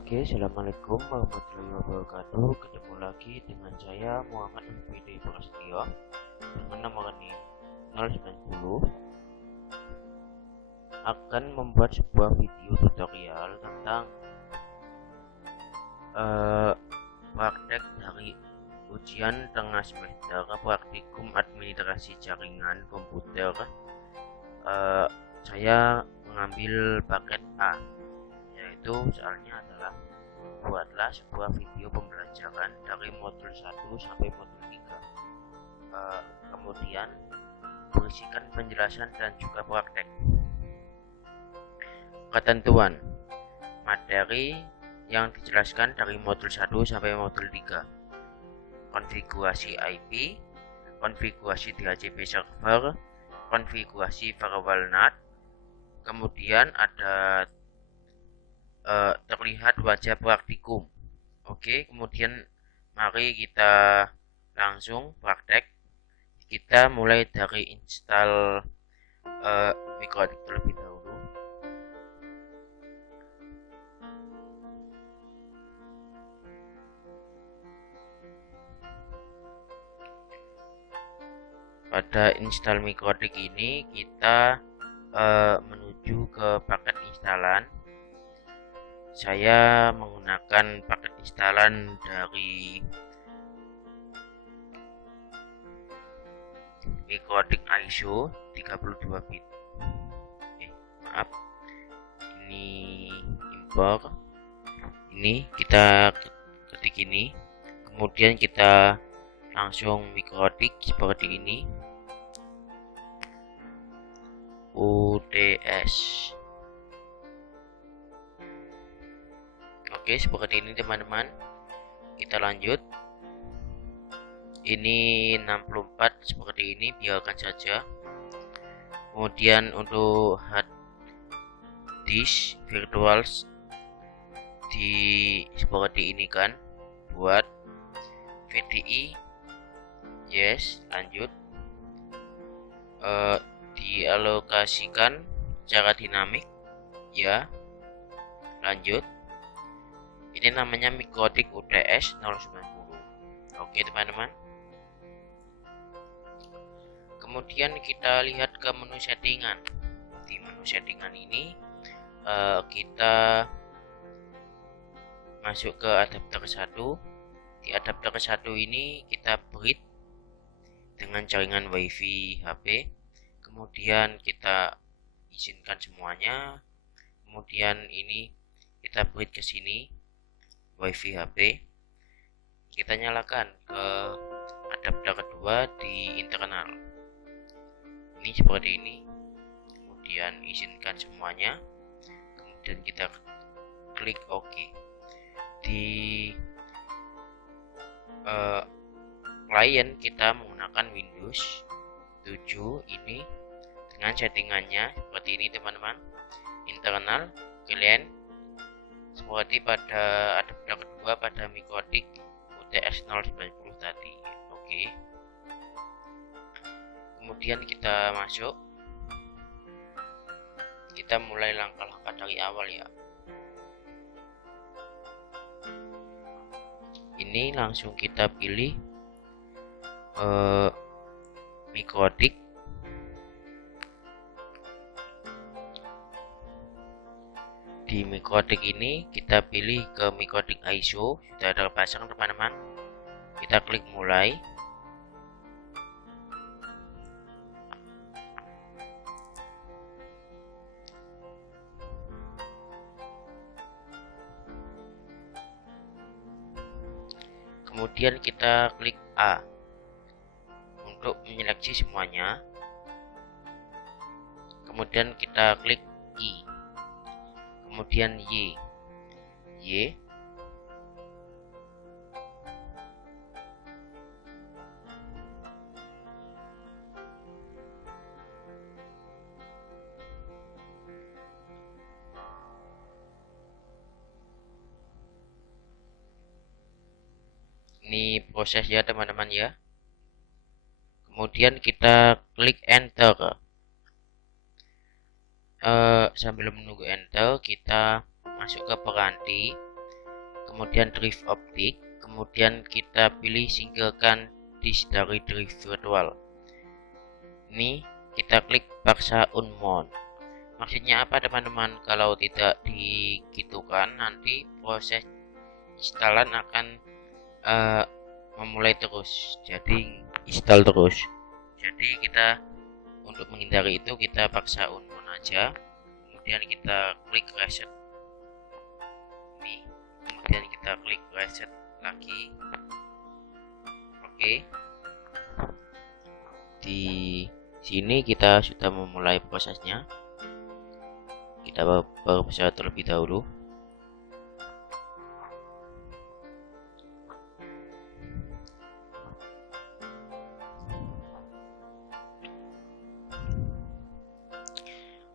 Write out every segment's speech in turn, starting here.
Oke, assalamualaikum warahmatullahi wabarakatuh. Ketemu lagi dengan saya Muhammad MPD Prasetyo dengan nomor NIM 090 akan membuat sebuah video tutorial tentang eh, praktek dari ujian tengah semester praktikum administrasi jaringan komputer. Eh, saya mengambil paket A, yaitu soalnya adalah buatlah sebuah video pembelajaran dari modul 1 sampai modul 3. Kemudian berisikan penjelasan dan juga praktek. Ketentuan materi yang dijelaskan dari modul 1 sampai modul 3. Konfigurasi IP, konfigurasi DHCP server, konfigurasi firewall NAT. Kemudian ada terlihat wajah praktikum. Oke, kemudian mari kita langsung praktek. Kita mulai dari install Microtik terlebih dahulu. Pada install Microtik ini kita menuju ke paket instalan. Saya menggunakan paket instalan dari Microtik ISO 32 bit. Maaf, ini import. Ini kita ketik ini, kemudian kita langsung Microtik seperti ini, UTS. Oke, seperti ini teman-teman. Kita lanjut. Ini 64 seperti ini, biarkan saja. Kemudian untuk hard disk virtual di seperti ini kan, buat VDI, yes, lanjut. Dialokasikan secara dinamik, ya, lanjut. Ini namanya Microtik UTS 090. Oke teman-teman. Kemudian kita lihat ke menu settingan. Di menu settingan ini kita masuk ke adapter 1. Di adapter 1 ini kita breed dengan jaringan WiFi HP. Kemudian kita izinkan semuanya. Kemudian ini kita breed ke sini WiFi HP. Kita nyalakan ke adapter kedua di internal. Ini seperti ini. Kemudian izinkan semuanya. Kemudian kita klik OK. Di klien kita menggunakan Windows 7 ini dengan settingannya seperti ini teman-teman. Internal klien seperti pada adapter kedua pada Microtik UTS 090 tadi. Oke. Kemudian kita masuk. Kita mulai langkah-langkah dari awal ya. Ini langsung kita pilih Microtik. Di Microtik ini kita pilih ke Microtik ISO, sudah terpasang teman-teman. Kita klik mulai. Kemudian kita klik A untuk menyeleksi semuanya. Kemudian kita klik I. Kemudian Y. Ini proses ya teman-teman ya. Kemudian kita klik enter. Sambil menunggu enter, kita masuk ke peranti. kemudian drive optik, kemudian kita pilih singkirkan disk dari drive virtual. Ini kita klik paksa unmount. Maksudnya apa teman-teman? Kalau tidak digitukan, nanti proses instalan akan memulai terus, jadi install terus. Jadi kita untuk menghindari itu kita paksa unmount aja, kemudian kita klik reset ini, kemudian kita klik reset lagi. Oke, di sini kita sudah memulai prosesnya. Kita berusaha terlebih dahulu.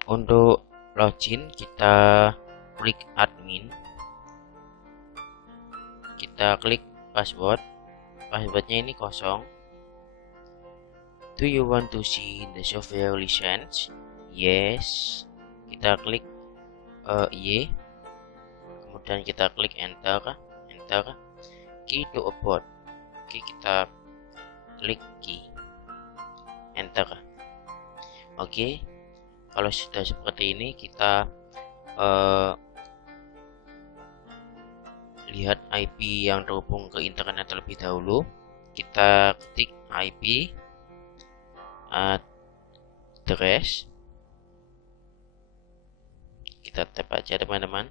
Untuk login kita klik admin, kita klik password. Passwordnya ini kosong. Do you want to see the software license? Yes. Kita klik Y, kemudian kita klik enter. Key to upload. Oke, kita klik key, enter. Oke, kalau sudah seperti ini kita lihat IP yang terhubung ke internet terlebih dahulu. Kita ketik IP address, kita tap aja teman-teman.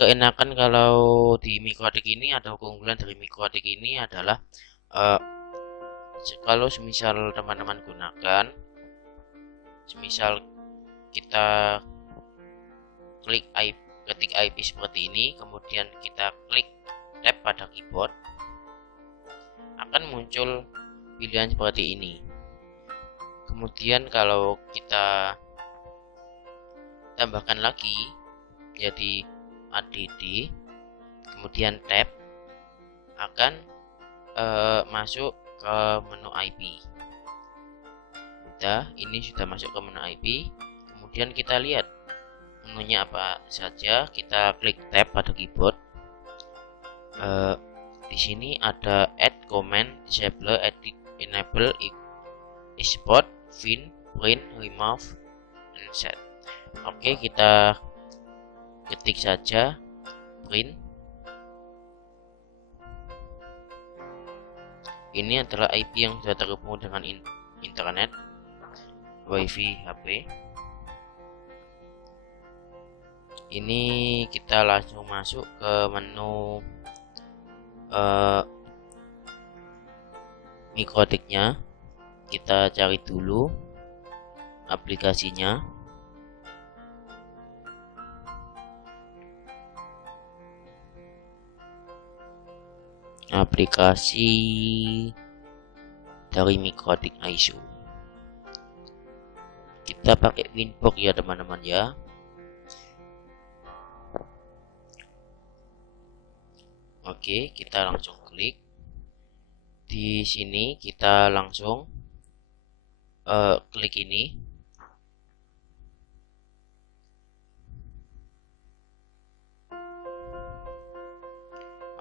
Keenakan kalau di mikrotik ini, ada keunggulan dari mikrotik ini adalah kalau semisal teman-teman gunakan, semisal kita ketik IP seperti ini, kemudian kita klik tab pada keyboard, akan muncul pilihan seperti ini. Kemudian kalau kita tambahkan lagi jadi add, kemudian tab, akan masuk ke menu IP. Ini sudah masuk ke menu IP. Kemudian kita lihat menunya apa saja. Kita klik tab pada keyboard. Di sini ada add command, disable, edit, enable, export, fin, print, remove, and set. Oke, kita ketik saja print. Ini adalah IP yang sudah terhubung dengan internet, wifi HP. Ini kita langsung masuk ke menu mikrotiknya. Kita cari dulu aplikasinya. Aplikasi dari mikrotik ISO. Kita pakai Winbox ya teman-teman ya. Oke, kita langsung klik. Di sini kita langsung klik ini.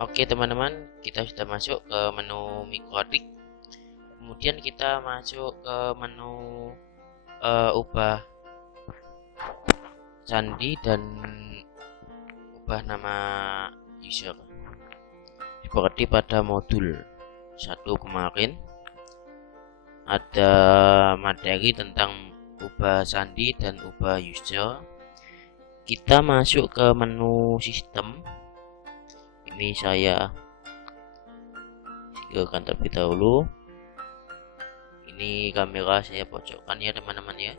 Oke teman-teman, kita sudah masuk ke menu mikrotik. Kemudian kita masuk ke menu ubah sandi dan ubah nama user. Seperti pada modul 1 kemarin ada materi tentang ubah sandi dan ubah user. Kita masuk ke menu sistem. Ini saya singkirkan terlebih dahulu. Ini kamera saya pojokkan ya teman-teman ya.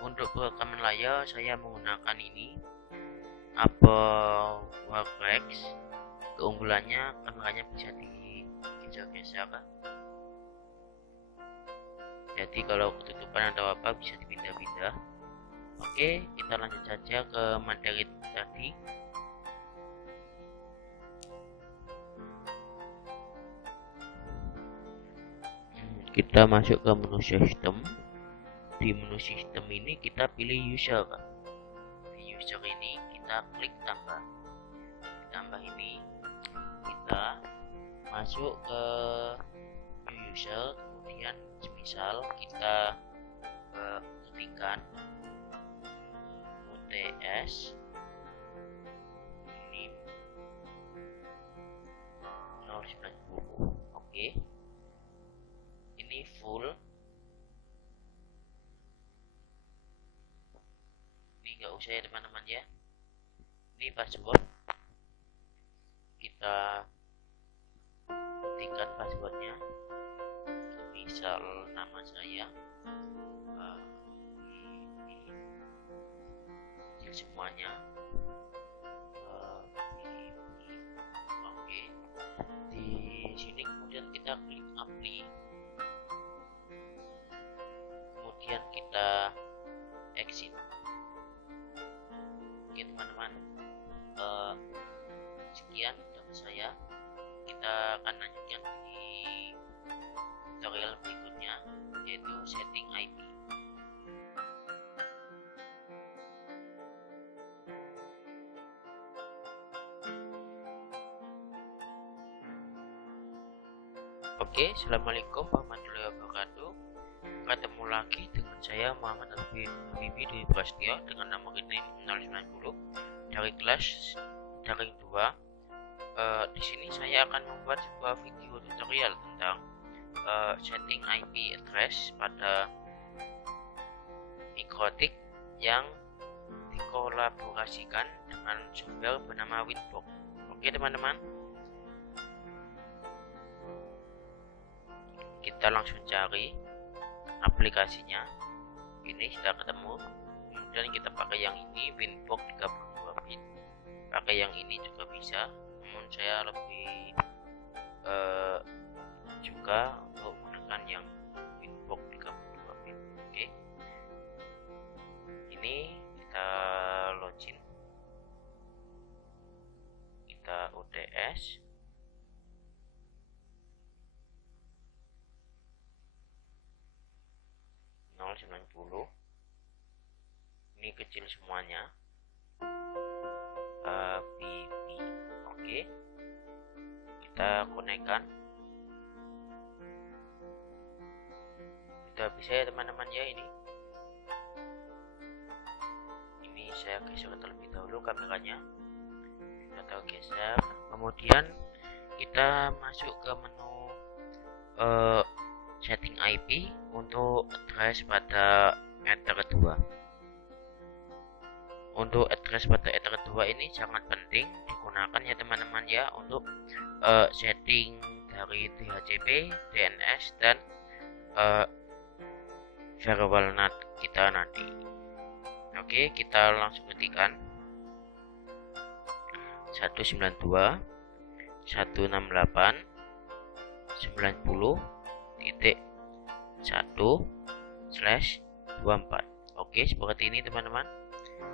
Untuk perekaman layar saya menggunakan ini Apple Workflex. Keunggulannya kameranya bisa digeser-geser. Jadi kalau ketutupan atau apa bisa dipindah-pindah. Oke, kita lanjut saja ke materi tadi. kita masuk ke menu sistem. Di menu sistem ini kita pilih user. Di user ini kita klik tambah. Tambah ini kita masuk ke new user, kemudian semisal kita ketikkan UTS ini 090. Oke, ini full, ini nggak usah ya teman-teman ya. Ini password, kita ketikkan passwordnya, misal nama saya semuanya. Oke, di sini kemudian kita klik apply, kemudian kita exit. Oke teman-teman, sekian dari saya. Kita akan lanjutkan di tutorial berikutnya, yaitu setting IP. Oke, assalamualaikum warahmatullahi wabarakatuh. Ketemu lagi dengan saya Muhammad Habibi Dwi Prasetyo dengan nomor NIM 090 dari kelas daring 2. Di sini saya akan membuat sebuah video tutorial tentang setting IP address pada Mikrotik yang dikolaborasikan dengan software bernama Winbox. Oke teman-teman, kita langsung cari aplikasinya. Ini sudah ketemu, kemudian kita pakai yang ini, Winbox 32 bit. Pakai yang ini juga bisa, namun saya lebih juga untuk menggunakan yang Winbox 32 bit. Oke, ini kita login, kita UTS, ini kecil semuanya, VP. Oke, kita konekkan. Sudah bisa ya teman-teman ya. Ini saya geser terlebih dahulu kameranya, kita geser, kemudian kita masuk ke menu setting IP untuk address pada ether 2. Untuk address pada ether 2 ini sangat penting digunakan ya teman-teman ya, untuk setting dari DHCP, DNS, dan firewall NAT kita nanti. Oke, kita langsung ketikkan 192.168.90.1/24. Oke, seperti ini teman-teman.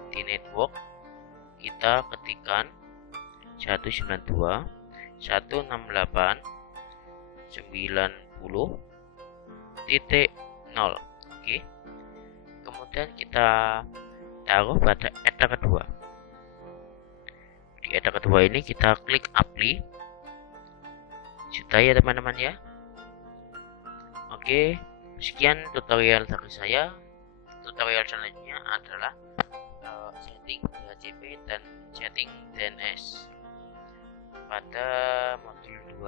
Di network kita ketikkan 192.168.90.0. Oke, kemudian kita taruh pada ether kedua. Di ether kedua ini kita klik apply. Sudah ya teman-teman ya. Oke, sekian tutorial dari saya. Tutorial selanjutnya adalah setting DHCP dan setting DNS pada modul 2,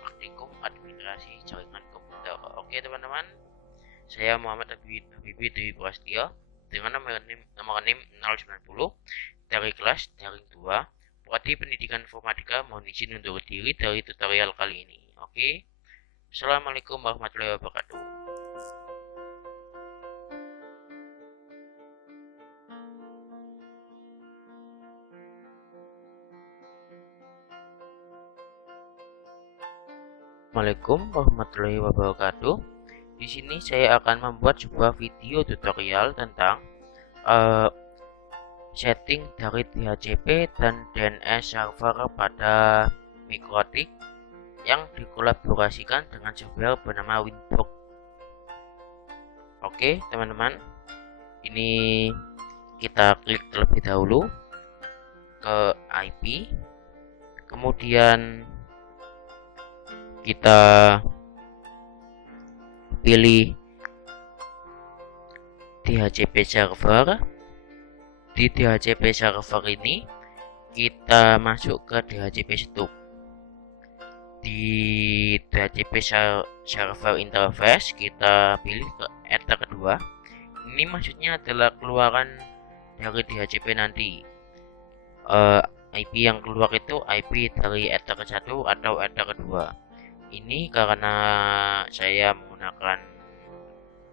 praktikum administrasi jaringan komputer. Oke teman-teman, saya Muhammad Habibi Dwi Prasetyo dengan nomor NIM 090 dari kelas daring 2, Prodi Pendidikan Informatika. Mohon izin untuk diri dari tutorial kali ini. Oke, assalamualaikum warahmatullahi wabarakatuh. Assalamualaikum warahmatullahi wabarakatuh. Di sini saya akan membuat sebuah video tutorial tentang setting dari DHCP dan DNS server pada Mikrotik yang dikolaborasikan dengan software bernama Winbox. Oke teman-teman, ini kita klik terlebih dahulu ke IP, kemudian kita pilih DHCP server. Di DHCP server ini kita masuk ke DHCP Stuck. Di DHCP server interface kita pilih ke ether kedua. Ini maksudnya adalah keluaran dari DHCP nanti. IP yang keluar itu IP dari ether 1 atau ether kedua. Ini karena saya menggunakan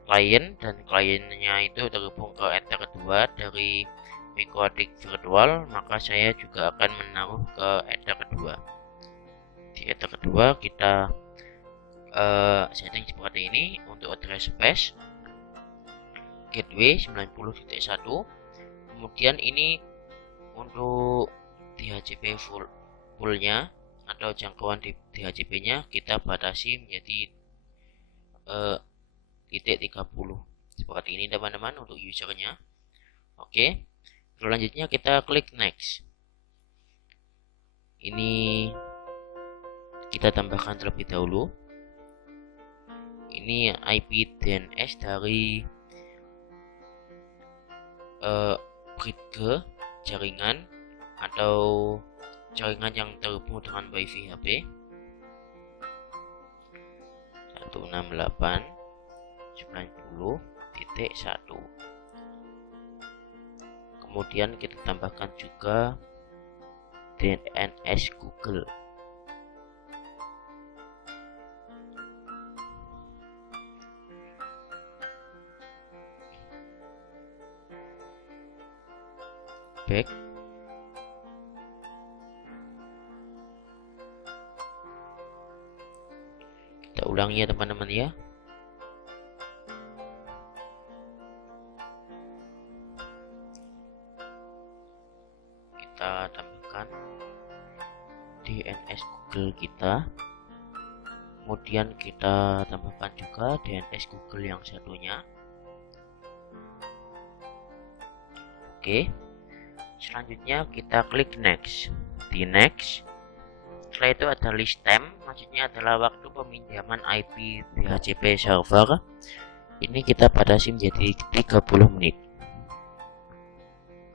klien dan kliennya itu terhubung ke ether kedua dari MicroAdik virtual, maka saya juga akan menaruh ke ether kedua. Di ether kedua kita setting seperti ini untuk address space gateway 90.1. Kemudian ini untuk DHCP fullnya atau jangkauan di DHCP-nya kita batasi menjadi titik 30 seperti ini teman-teman untuk usernya. Oke, selanjutnya kita klik next. Ini kita tambahkan terlebih dahulu. Ini IP DNS dari bridge jaringan atau jaringan yang terhubung dengan WiFi HP 168.90.1. Kemudian kita tambahkan juga DNS Google. Back. Kita ulangi ya teman-teman ya. Kita tambahkan DNS Google kita. Kemudian kita tambahkan juga DNS Google yang satunya. Oke. Selanjutnya kita klik next. Di next, setelah itu ada list time, maksudnya adalah waktu peminjaman IP DHCP server. Ini kita batasi menjadi 30 menit.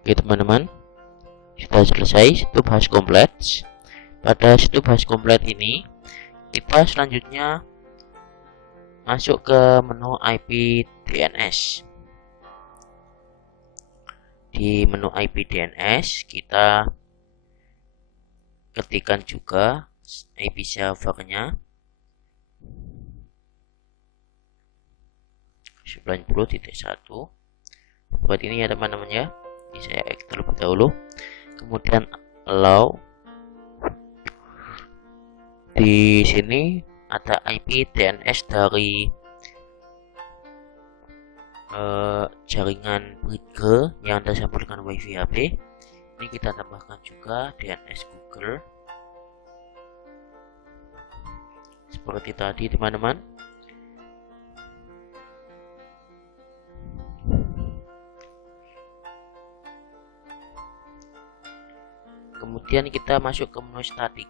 Oke teman-teman, sudah selesai stub hash complete. Pada stub hash complete ini kita selanjutnya masuk ke menu IP DNS. Di menu IP DNS kita ketikkan juga IP servernya 90.1 seperti ini ya teman-teman ya. Ini saya X terlebih dahulu, kemudian allow. Di sini ada IP DNS dari jaringan bridge yang tersambung dengan WiFi HP. Ini kita tambahkan juga DNS Google seperti tadi teman-teman. Kemudian kita masuk ke menu statik.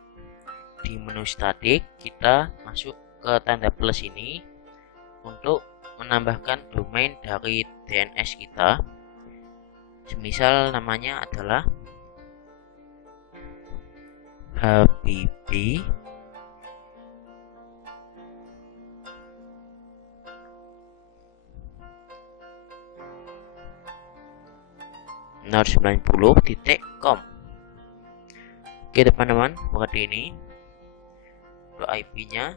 Di menu statik kita masuk ke tanda plus ini untuk menambahkan domain dari DNS kita. Semisal namanya adalah Habibi .com. Oke teman-teman, seperti ini. Untuk IP-nya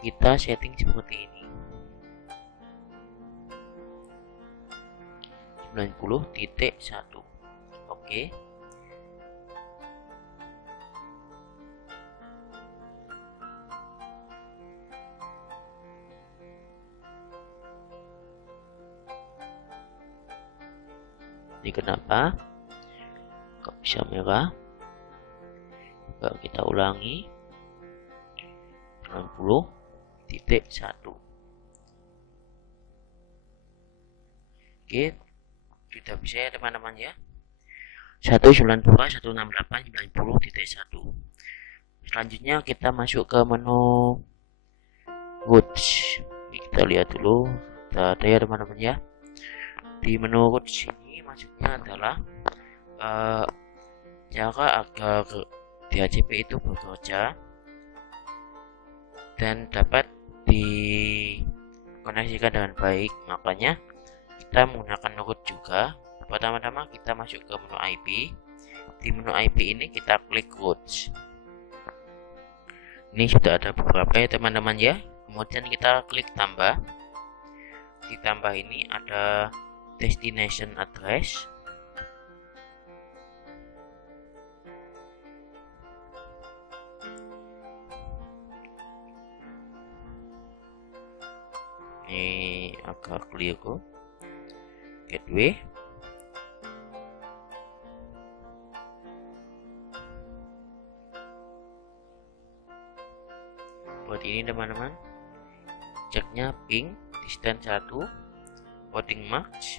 kita setting seperti ini. 90.1. Oke. Ini kenapa kok bisa merah? Coba kita ulangi. 90.1. Oke, sudah bisa ya teman-teman ya. 192.168.90.1. Selanjutnya kita masuk ke menu Goods. Kita lihat dulu, kita ada ya teman-teman ya. Di menu Goods ini maksudnya adalah cara agar DHCP itu bekerja dan dapat dikoneksikan dengan baik. Makanya kita menggunakan root juga. Pertama-tama kita masuk ke menu IP. Di menu IP ini kita klik Roots. Ini sudah ada beberapa ya teman-teman ya. Kemudian kita klik tambah. Di tambah ini ada destination address. Ini agak clear kok. Gateway. Buat ini teman-teman, ceknya ping, distance 1, routing max,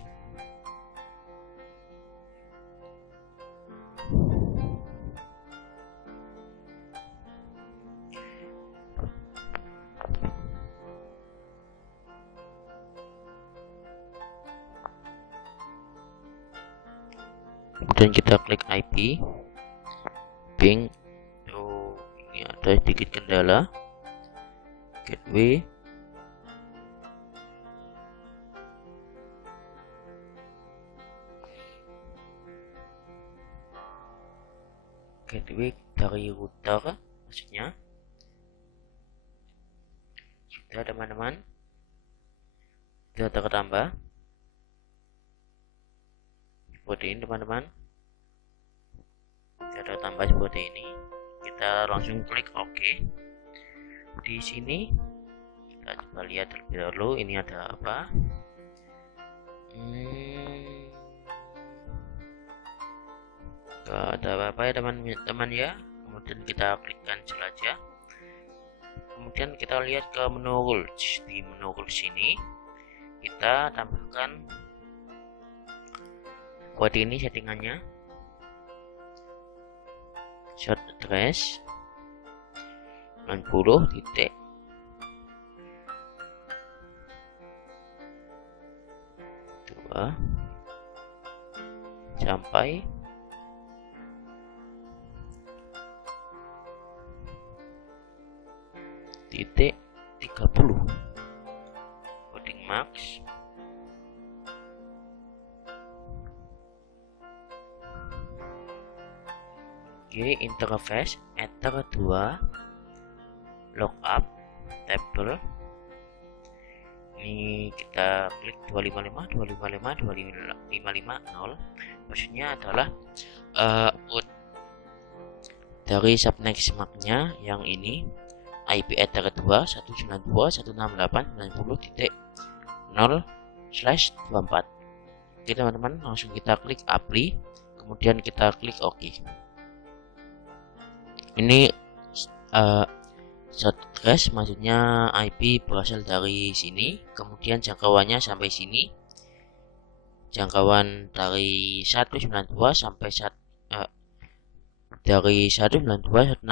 kemudian kita klik IP, ping. Oh, ini ada sedikit kendala. Gateway, dari router maksudnya sudah teman-teman, sudah tertambah seperti ini teman-teman. Sudah tambah seperti ini, kita langsung klik OK. Di sini kita coba lihat terlebih dahulu ini ada apa. Gak ada apa-apa ya teman-teman ya. Kemudian kita klik cancel aja. Kemudian kita lihat ke menu rules. Di menu rules ini kita tambahkan buat ini settingannya, short address 90 titik dua sampai titik 30 routing max. Oke, interface ether 2 lookup table. Ini kita klik 255.255.255.0. Maksudnya adalah root dari subnext MAC-nya yang ini IP ether 2 192.168.90.0/24. Oke teman-teman, langsung kita klik apply, kemudian kita klik OK. Ini short address maksudnya IP berasal dari sini, kemudian jangkauannya sampai sini, jangkauan dari 192 sampai dari 192.168.90.2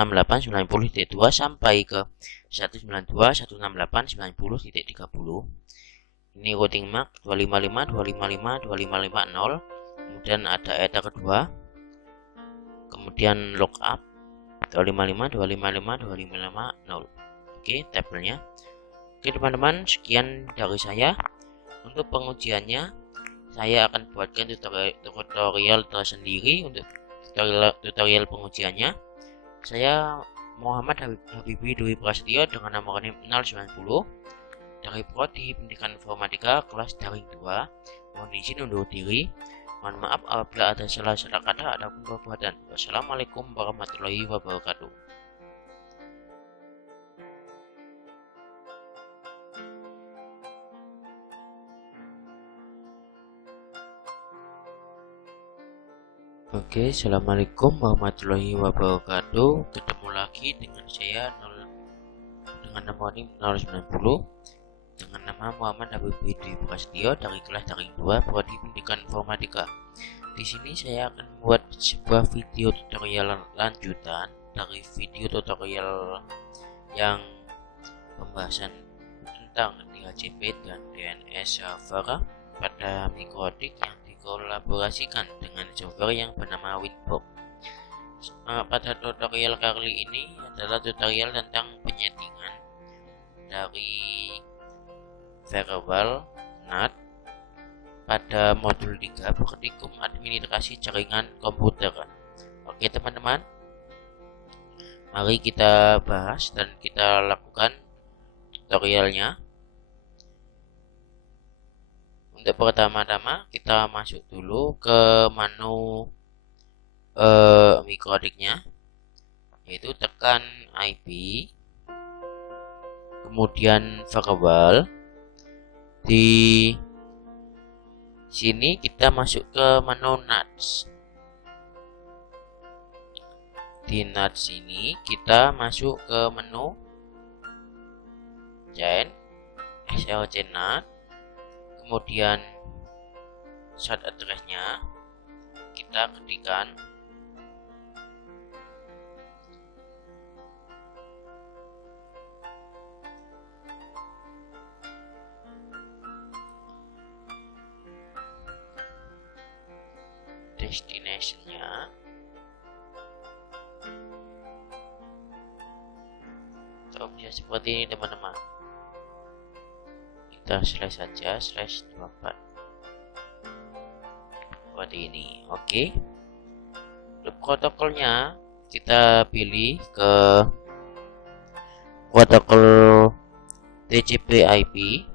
sampai ke 192.168.90.30. Ini routing MAC 255.255.255.0, kemudian ada ether 2, kemudian lookup 255.255.255.0. Oke, tabelnya. Oke teman-teman, sekian dari saya. Untuk pengujiannya saya akan buatkan tutorial tersendiri. Untuk tutorial pengujiannya saya Muhammad Habibi Dwi Prasetyo dengan nomor NIM 090 dari Prodi Pendidikan Informatika kelas daring 2. Mohon izin undur diri. Mohon maaf apabila ada salah-salah kata ataupun perbuatan. Wassalamualaikum warahmatullahi wabarakatuh. Oke, assalamualaikum warahmatullahi wabarakatuh. Ketemu lagi dengan saya dengan nomor NIM 090 dengan nama Muhammad Habib Dwi Prasetyo dari kelas daring 2 Prodi Pendidikan Informatika. Di sini saya akan membuat sebuah video tutorial lanjutan dari video tutorial yang pembahasan tentang DHCP dan DNS server pada mikrotik yang dikolaborasikan dengan software yang bernama Winbox. Pada tutorial kali ini adalah tutorial tentang penyetingan dari firewall NAT pada modul 3 praktikum administrasi jaringan komputer. Oke teman-teman, mari kita bahas dan kita lakukan tutorialnya. Untuk pertama-tama kita masuk dulu ke menu mikrodiknya, yaitu tekan IP, kemudian firewall. Di sini kita masuk ke menu NAT. Di NAT sini kita masuk ke menu chain SLC NAT, kemudian short address-nya kita ketikkan destination-nya, atau bisa seperti ini teman-teman. Kita slash saja /24 seperti ini. Oke. Untuk protokolnya kita pilih ke protokol TCP/IP.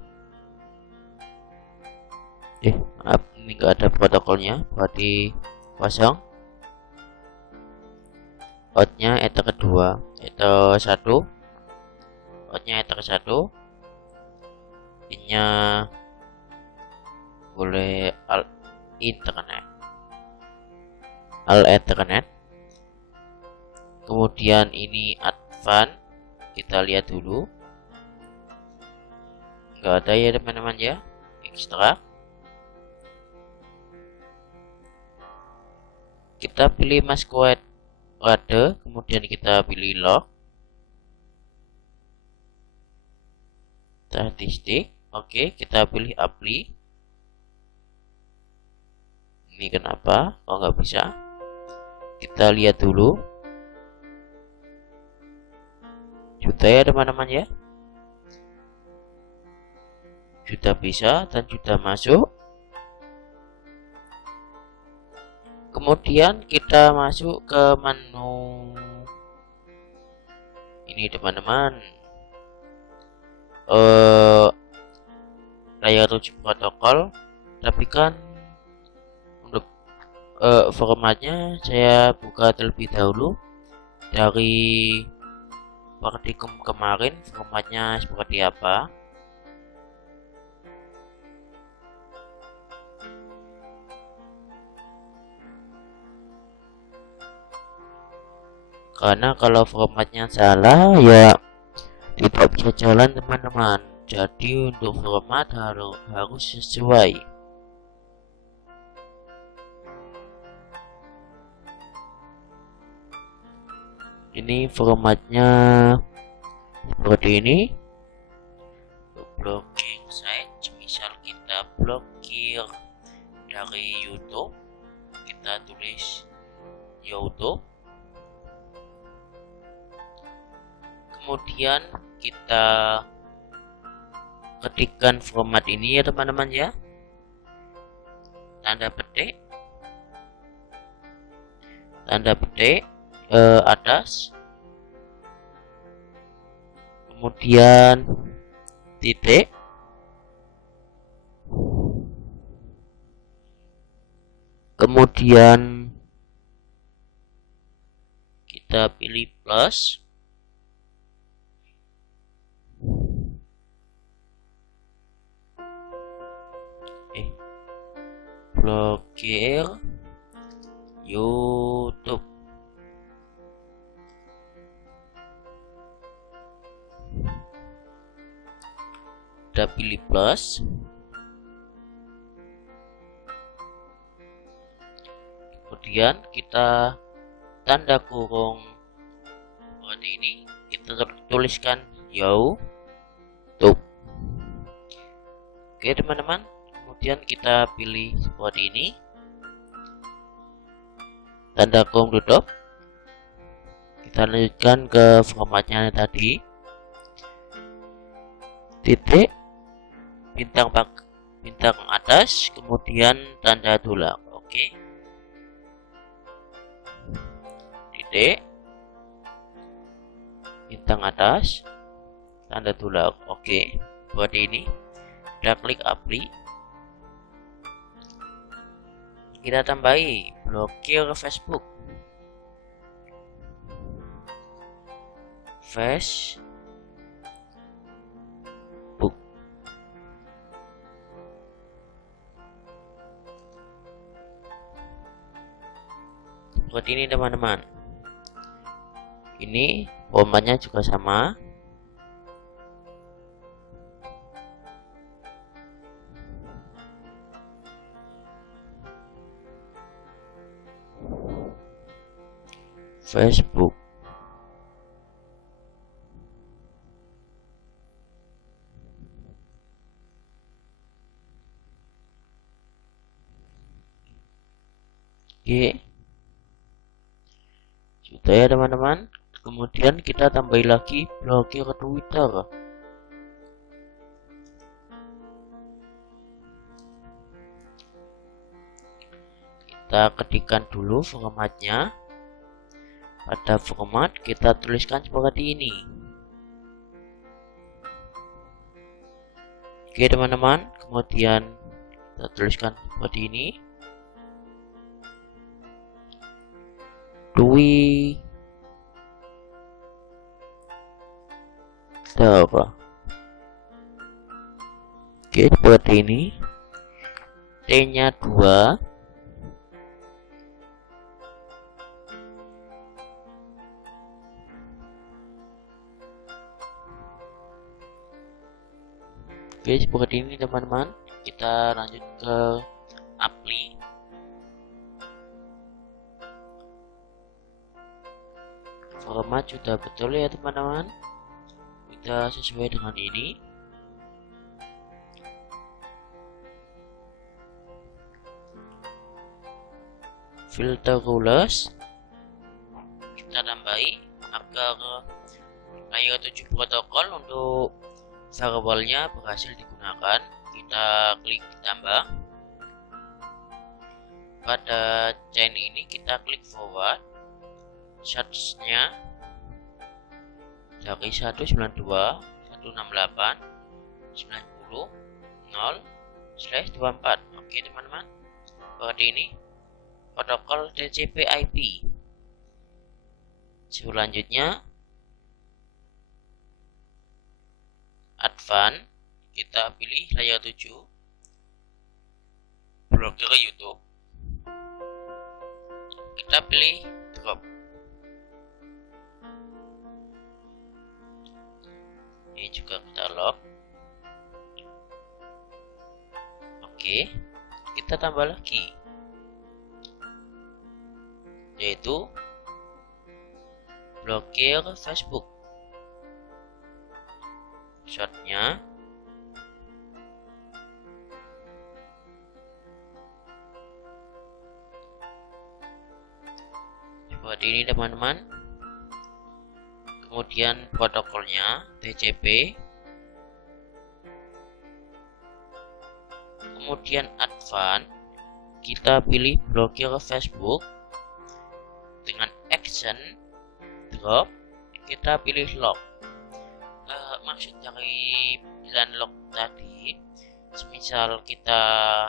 Maaf, ini enggak ada protokolnya, berarti kosong. Outnya ether kedua, ether 1, outnya ether 1, innya boleh al ethernet. Kemudian ini advance, kita lihat dulu, enggak ada ya teman-teman ya. Extra, kita pilih masquerade, kemudian kita pilih log, statistik. Oke, kita pilih apply. Ini kenapa kok nggak bisa? Kita lihat dulu. Sudah ya teman-teman ya, sudah bisa dan sudah masuk. Kemudian kita masuk ke menu ini teman-teman, layer 7 protokol, tapi kan untuk formatnya saya buka terlebih dahulu dari praktikum kemarin, formatnya seperti apa. Karena kalau formatnya salah ya tidak bisa jalan teman-teman. Jadi untuk format harus sesuai. Ini formatnya seperti ini. Blocking site, misal kita blokir dari YouTube, kita tulis YouTube. Kemudian kita ketikkan format ini ya teman-teman ya, tanda petik atas, kemudian titik, kemudian kita pilih plus, blokir YouTube. kita pilih plus, kemudian kita tanda kurung seperti ini, kita tuliskan YouTube. Oke teman-teman, kemudian kita pilih seperti ini, tanda kurung tutup. Kita lanjutkan ke formatnya tadi, titik, bintang atas, kemudian tanda tulang. Oke, titik, bintang atas, tanda tulang. Oke, seperti ini. Kita klik apply. Kita tambahi blokir Facebook. Seperti ini teman-teman. Ini formatnya juga sama. Facebook. Oke, sudah ya teman-teman. Kemudian kita tambah lagi blokir Twitter. Kita ketikkan dulu formatnya. Pada format kita tuliskan seperti ini. Oke teman-teman, kemudian kita tuliskan seperti ini. Twitter. Oke, seperti ini. T-nya 2. Oke, seperti ini teman-teman. Kita lanjut ke apply. Format sudah betul ya teman-teman. Kita sesuai dengan ini. Filter rules kita tambahi agar layer 7 protokol untuk variabelnya berhasil digunakan. Kita klik tambah. Pada chain ini kita klik forward. Search-nya dari 192 168 90 0/24. Oke teman-teman, seperti ini protokol TCP/IP. Selanjutnya advance, kita pilih layer 7, blokir YouTube, kita pilih drop. Ini juga kita lock. Oke, kita tambah lagi, yaitu blokir Facebook. Shortnya seperti ini teman-teman. Kemudian protokolnya TCP, kemudian advance, kita pilih blokir Facebook. Dengan action drop kita pilih lock. Maksud dari pilihan lock tadi, semisal kita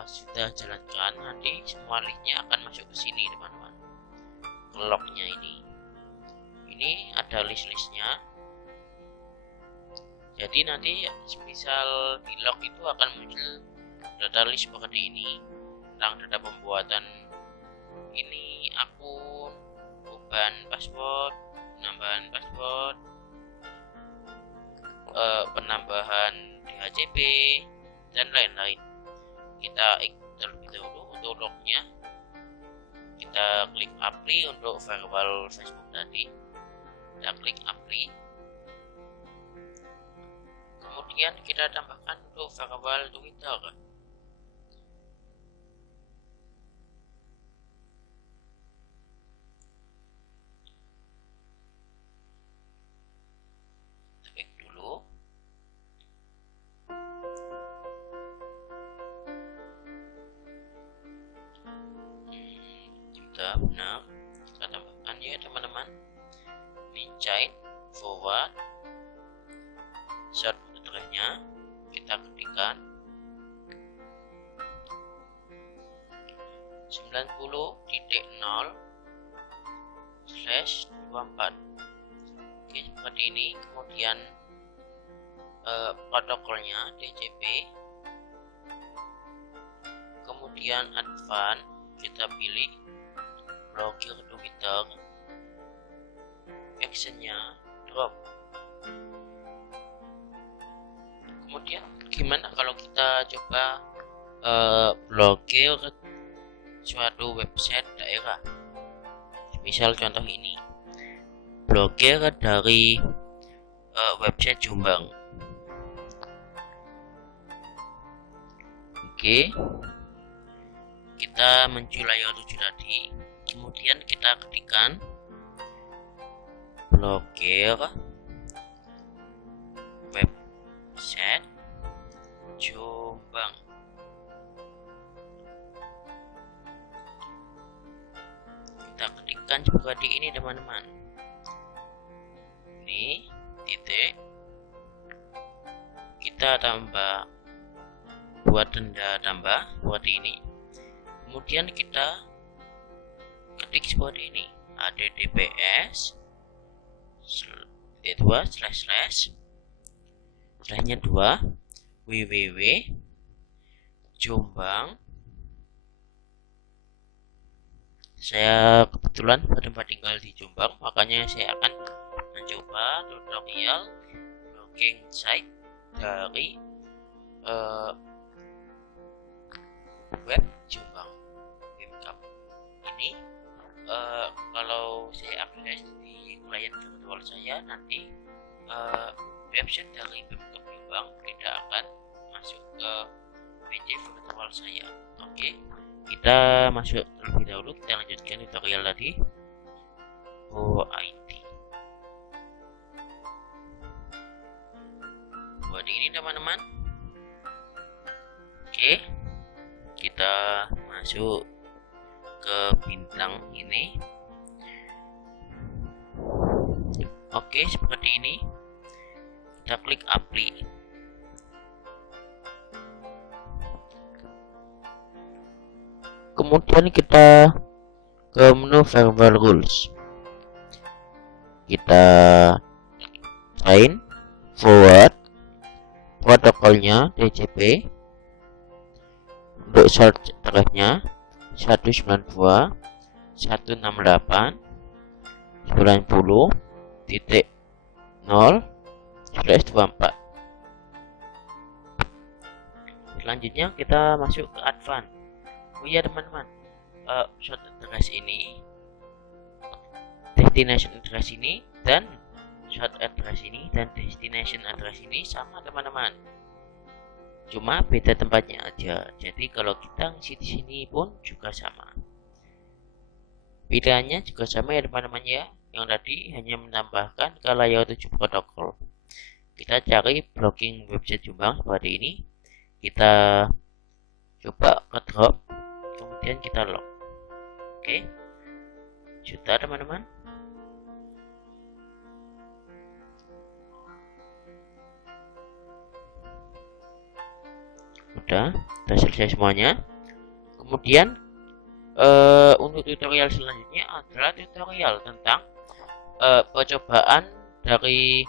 sudah jalankan, nanti semua linknya akan masuk ke sini teman-teman, ke locknya ini ada list-listnya. Jadi nanti semisal di lock itu akan muncul data list seperti ini tentang data pembuatan ini akun, perubahan password, penambahan password, penambahan DHCP, dan lain-lain. Kita terlebih dahulu untuk lognya, kita klik apply untuk firewall Facebook tadi. Kita klik apply, kemudian kita tambahkan untuk firewall Twitter. Klik dulu. Sudah benar, kita tambahkan ya teman-teman. Ini chain forward, short address-nya kita ketikkan 90.0/24. Oke, seperti ini. Kemudian protokolnya DHCP, kemudian advance kita pilih blokir Twitter, actionnya drop. Kemudian gimana kalau kita coba blokir suatu website daerah? Misal contoh ini, blokir dari website Jombang. Oke, kita menuju layar 7 tadi, kemudian kita ketikkan blokir website Jombang. Kita ketikkan juga di ini teman-teman, ini titik, kita tambah buat tanda tambah seperti ini, kemudian kita ketik seperti ini, https //////////////////////////////////////////////////////////////////////////////////////////////////////////////////////////////////////////////////////////////////////////////////////////////////////////////////////////////////////////////////////////////////////////////////////////Saya kebetulan bertempat tinggal di Jombang, makanya saya akan mencoba tutorial blocking site dari web Jombang webcam ini. Kalau saya akses di klien virtual saya, nanti website dari webcam Jombang tidak akan masuk ke PC virtual saya. Oke, kita masuk terlebih dahulu, kita lanjutkan tutorial tadi. OIT buat ini teman-teman. Oke, kita masuk ke bintang ini. Oke, seperti ini. Kita klik apply. Kemudian kita ke menu firewall rules. Kita train forward, protokolnya DHCP, untuk search address-nya 192.168.90.0/24. Selanjutnya kita masuk ke advance. Oh iya teman-teman, short address ini, destination address ini, dan short address ini dan destination address ini sama teman-teman, cuma beda tempatnya aja. Jadi kalau kita ngisi di sini pun juga sama, pilihannya juga sama ya teman-teman ya. Yang tadi hanya menambahkan ke layer 7 protokol. Kita cari blocking website Jombang seperti ini, kita coba ke drop, kemudian kita log. Oke, sudah teman-teman. Udah selesai semuanya. Kemudian untuk tutorial selanjutnya adalah tutorial tentang percobaan dari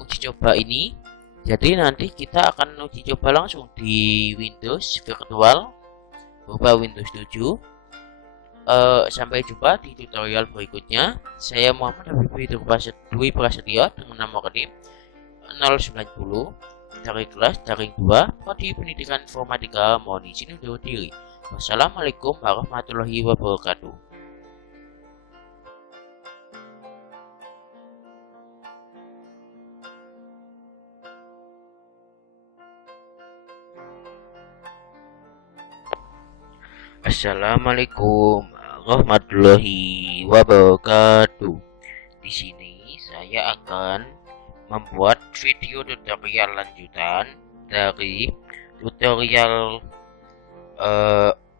uji coba ini. Jadi nanti kita akan uji coba langsung di Windows virtual berupa Windows 7. Sampai jumpa di tutorial berikutnya. Saya Muhammad Habibie Dwi Prasetyo dengan nama rekening 090 dari kelas daring 2 Prodi Pendidikan Informatika. Mohon izin undur diri. Wassalamualaikum warahmatullahi wabarakatuh. Assalamualaikum warahmatullahi wabarakatuh. Di sini saya akan membuat video tutorial lanjutan dari tutorial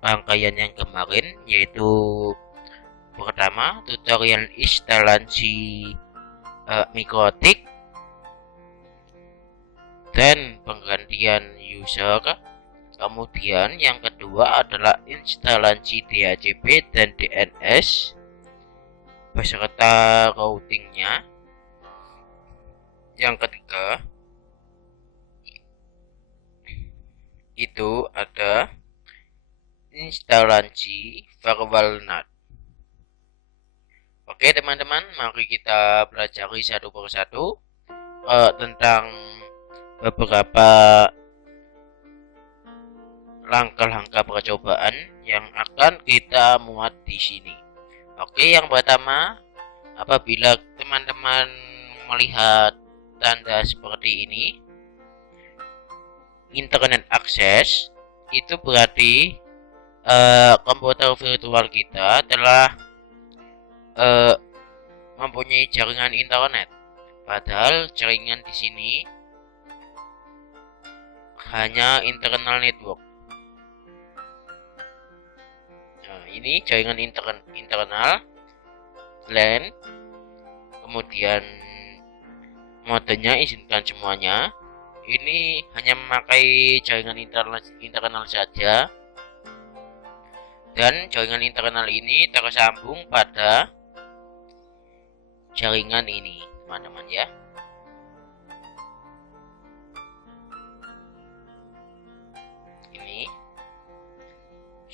rangkaian yang kemarin, yaitu pertama tutorial instalasi mikrotik dan penggantian user. Kemudian yang kedua adalah instalasi DHCP dan DNS beserta routingnya. Yang ketiga itu ada instalasi firewall NAT. Oke teman-teman, mari kita pelajari satu persatu tentang beberapa langkah-langkah percobaan yang akan kita muat di sini. Oke, yang pertama, apabila teman-teman melihat tanda seperti ini, internet akses, itu berarti komputer virtual kita telah mempunyai jaringan internet. Padahal jaringan di sini hanya internal network. Ini jaringan internal LAN, kemudian modenya izinkan semuanya. Ini hanya memakai jaringan internal saja, dan jaringan internal ini tersambung pada jaringan ini, teman-teman ya.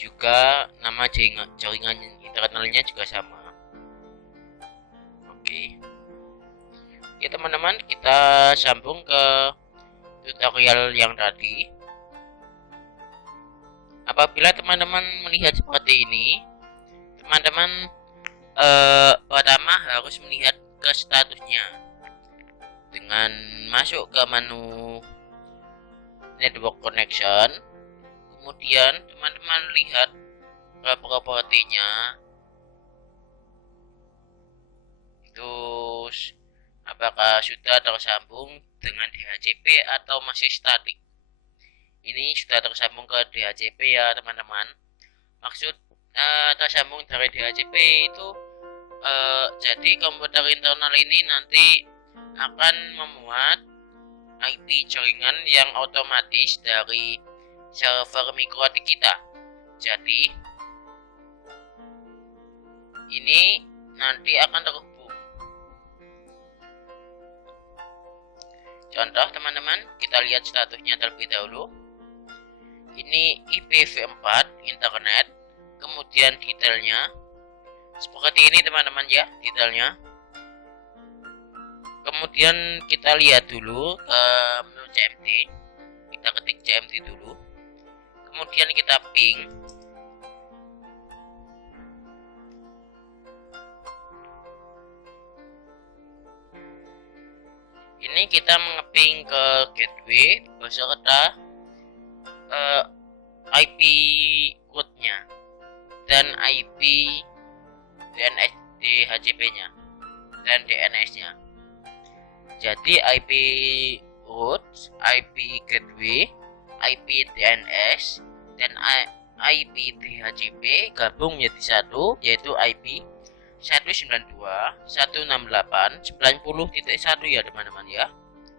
Juga nama jaringan internalnya juga sama. Oke teman-teman, kita sambung ke tutorial yang tadi. Apabila teman-teman melihat seperti ini, teman-teman pertama harus melihat ke statusnya dengan masuk ke menu network connection. Kemudian teman-teman lihat ke propertinya, terus apakah sudah tersambung dengan DHCP atau masih statik. Ini sudah tersambung ke DHCP ya teman-teman. Maksud tersambung dari DHCP itu jadi komputer internal ini nanti akan memuat IP jaringan yang otomatis dari server mikrotik kita. Jadi ini nanti akan terhubung. Contoh teman-teman, kita lihat statusnya terlebih dahulu. Ini IPv4 internet, kemudian detailnya seperti ini teman-teman ya, detailnya. Kemudian kita lihat dulu ke menu CMD, kita ketik CMD dulu. Kemudian kita ping. Ini kita mengeping ke gateway beserta IP root-nya dan IP DNS DHCP-nya dan DNS-nya. Jadi IP root, IP gateway, IP DNS dan IP DHCP gabung menjadi satu, yaitu IP 192.168.90.1 ya teman-teman ya,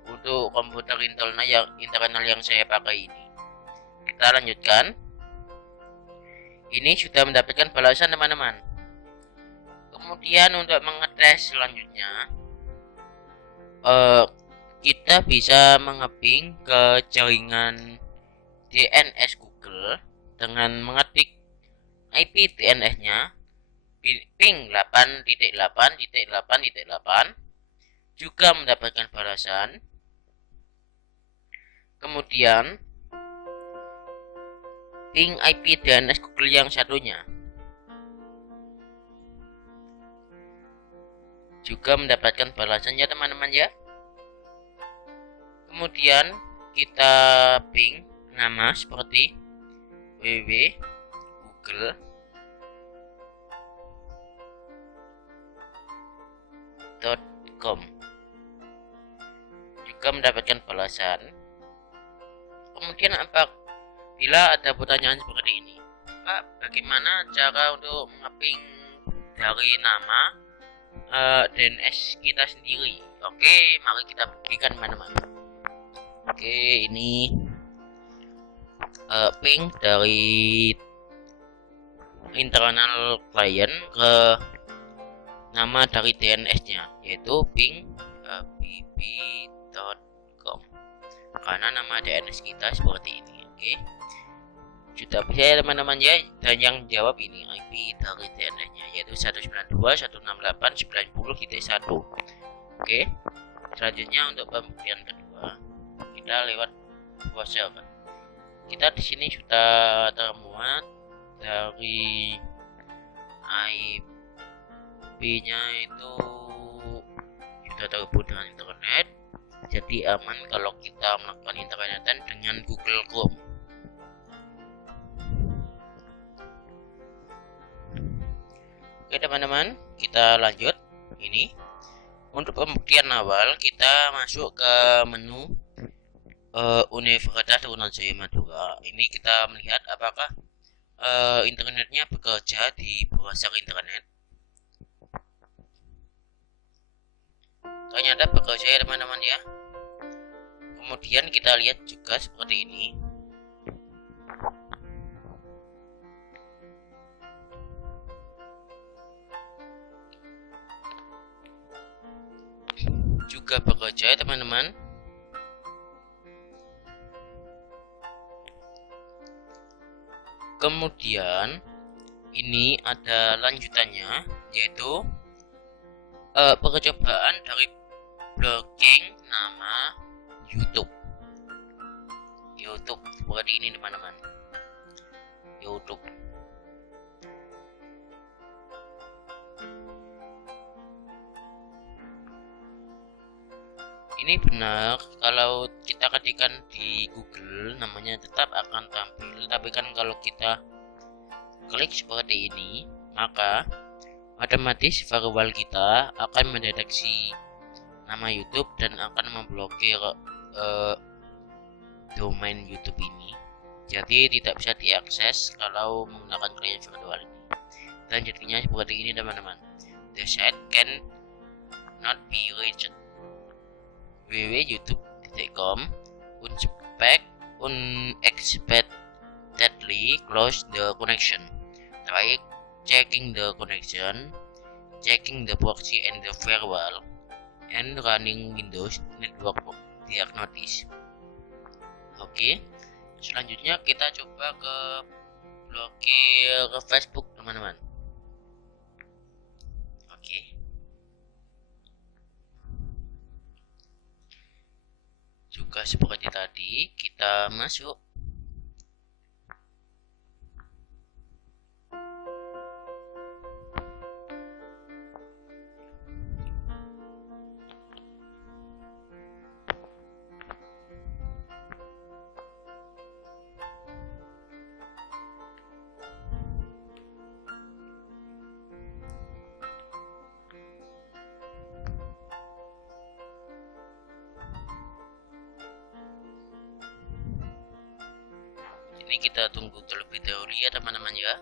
untuk komputer internal yang saya pakai ini. Kita lanjutkan. Ini sudah mendapatkan balasan teman-teman. Kemudian untuk mengetes selanjutnya, kita bisa mengeping ke jaringan DNS Google dengan mengetik IP DNS-nya ping 8.8.8.8, juga mendapatkan balasan kemudian ping IP DNS Google yang satunya juga mendapatkan balasannya teman-teman ya. Kemudian kita ping nama seperti www.google.com juga mendapatkan balasan. Kemudian apabila ada pertanyaan seperti ini, Pak, bagaimana cara untuk mengeping dari nama DNS kita sendiri? Oke, mari kita buktikan teman-teman. Oke, ini ping dari internal client ke nama dari DNS-nya, yaitu ping bb.com, karena nama DNS kita seperti ini. Oke, sudah bisa ya teman-teman ya. Dan yang jawab ini IP dari DNS-nya, yaitu 192.168.90.1. Oke, selanjutnya untuk pembuktian kedua, kita lewat browser. Kita di sini sudah termuat dari IP-nya itu sudah terhubung dengan internet, jadi aman kalau kita melakukan internetan dengan Google Chrome. Oke teman-teman, kita lanjut. Ini untuk pembuktian awal, kita masuk ke menu Universitas Trunojoyo Madura. Ini kita melihat apakah internetnya bekerja di browser internet. Ternyata bekerja ya teman-teman ya. Kemudian kita lihat juga seperti ini. Juga bekerja ya teman-teman. Kemudian ini ada lanjutannya, yaitu percobaan dari blocking nama YouTube seperti ini teman-teman. YouTube. Ini benar, kalau kita ketikkan di Google namanya tetap akan tampil, tapi kan kalau kita klik seperti ini, maka otomatis firewall kita akan mendeteksi nama YouTube dan akan memblokir domain YouTube ini. Jadi tidak bisa diakses kalau menggunakan klien virtual ini. Dan jadinya seperti ini teman-teman. The site can not be reached. www.youtube.com unexpectedly close the connection. Try checking the connection, checking the proxy and the firewall, and running Windows Network Diagnosis. Oke, selanjutnya kita coba ke blokir Facebook teman-teman. Oke. Juga seperti tadi, kita masuk ini, kita tunggu terlebih dahulu ya teman-teman ya.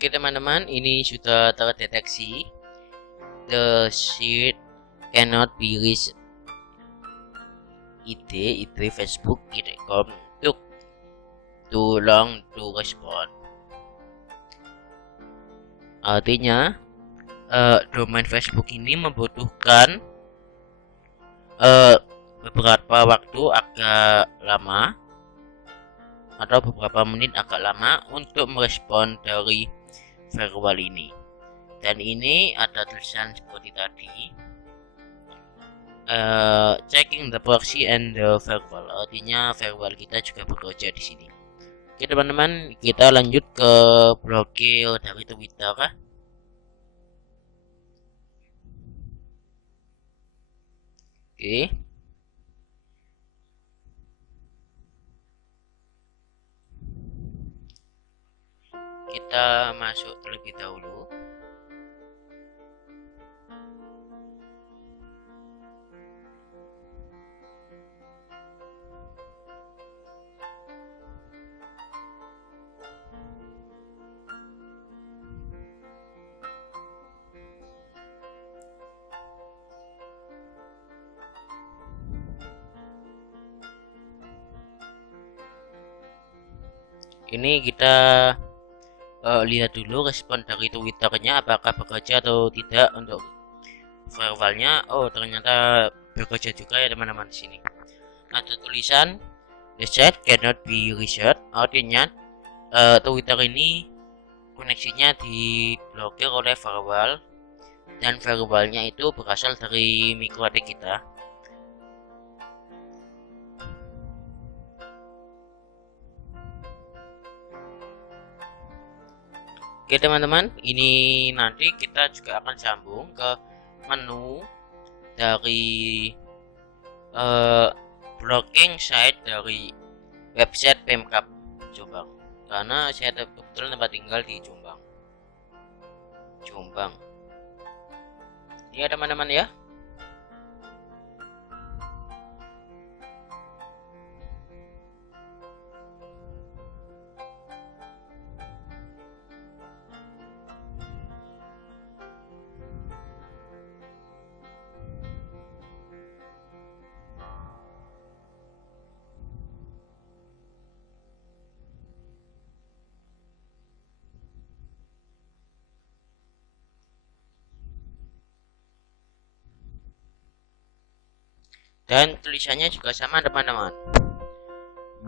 Oke teman-teman, ini sudah terdeteksi. The site cannot be reached. IP Facebook.com took too long to respond. Artinya domain Facebook ini membutuhkan beberapa waktu agak lama atau beberapa menit agak lama untuk merespon dari firewall ini. Dan ini ada tulisan seperti tadi, checking the proxy and the firewall. Artinya firewall kita juga bekerja di sini. Oke teman-teman, kita lanjut ke blokir dari Twitter. Oke. Kita masuk terlebih dahulu. Ini kita lihat dulu respon dari Twitternya apakah bekerja atau tidak untuk firewallnya. Oh, ternyata bekerja juga ya teman-teman di sini. Ada tulisan the site cannot be reset. Artinya Twitter ini koneksinya diblokir oleh firewall, dan firewallnya itu berasal dari MicroAD kita. Oke teman-teman, ini nanti kita juga akan sambung ke menu dari blocking site dari website Pemkab Jombang, karena saya kebetulan tempat tinggal di Jombang. Ya teman-teman ya. Dan tulisannya juga sama teman-teman,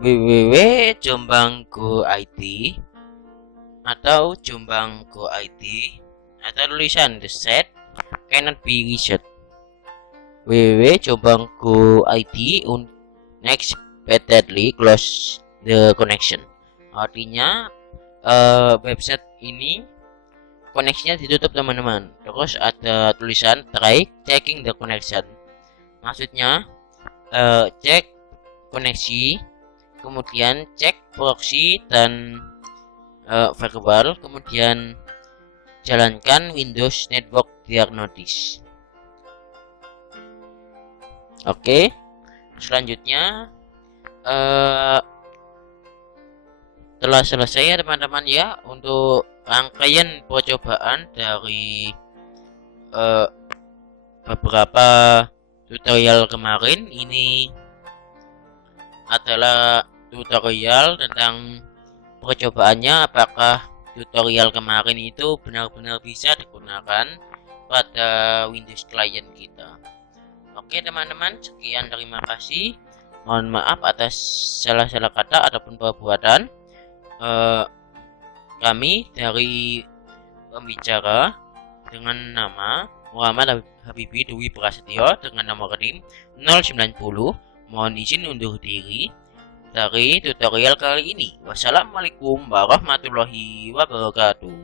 www.jombang.go.id atau jombang.go.id, atau tulisan the site cannot be reset, www.jombang.go.id unexpectedly close the connection. Artinya website ini koneksinya ditutup teman-teman. Terus ada tulisan try checking the connection, maksudnya cek koneksi, kemudian cek proxy dan firewall, kemudian jalankan Windows Network Diagnosis. Oke, selanjutnya telah selesai ya teman-teman ya untuk rangkaian percobaan dari beberapa tutorial kemarin. Ini adalah tutorial tentang percobaannya apakah tutorial kemarin itu benar-benar bisa digunakan pada Windows client kita. Oke teman-teman, sekian, terima kasih. Mohon maaf atas salah-salah kata ataupun perbuatan. Kami dari pembicara dengan nama Muhammad Habibi Dwi Prasetyo dengan nomor rekening 090. Mohon izin undur diri dari tutorial kali ini. Wassalamualaikum warahmatullahi wabarakatuh.